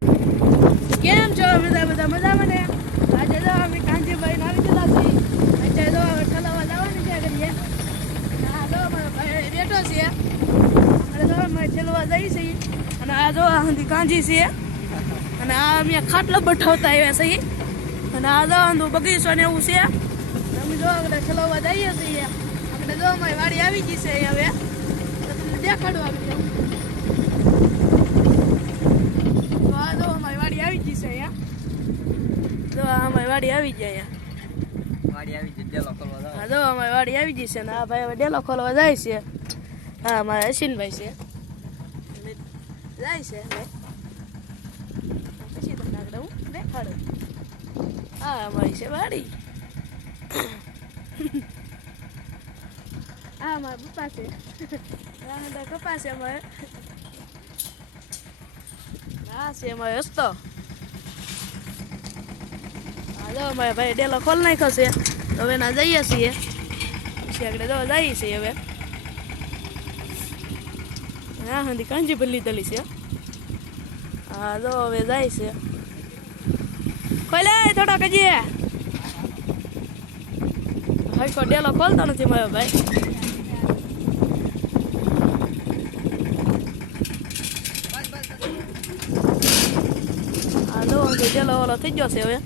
કેમ છો બધા મજામાં ને? આજે તો અમે કાંજીભાઈ આવી ગયેલા છીએ. અત્યારે તો ઠલાવા જવાની છે કરીએ. આ તો મારો ભાઈ બેઠો છે અને તો અમે ઠેલવા જઈએ છીએ. અને આ જો આંધી કાંજી છે અને આ અમે ખાટલો બઠાવતા આવ્યા છીએ. અને આ જો આંધો બગીચો ને એવું છે. અમે જો આપણે ઠલાવા જઈએ છીએ. આપણે જો અમારી વાડી આવી ગઈ છે હવે તો તમને દેખાડવા આવી જાઉં. વાડી આવી ગઈ છે અહીંયા. જો અમારી વાડી આવી જાય વાડી આવી ગઈ ડેલો ખોલવા જાય. હા જો અમારી વાડી આવી ગઈ છે ને આ ભાઈ હવે ડેલો ખોલવા જાય છે. હા મારા અશ્વિનભાઈ છે જાય છે પછી તમને આગળ હું દેખાડું. હા અમારી છે વાડી. હા મારા પપ્પા છે. કપા છે અમારે. હા છે અમારે રસ્તો. હાલો અમારે ભાઈ ડેલો ખોલ નાખ્યો છે તો હવે ના જઈએ છીએ. પછી આગળ તો જઈએ છીએ હવે. હા હા કાંજી પર લીધેલી છે. હા જો હવે જાય છે. ખોલે થોડો કજીએ. હરખો ડેલો ખોલતો નથી મારો ભાઈ. હા જો ડેલો ઓલો થઈ ગયો છે હવે.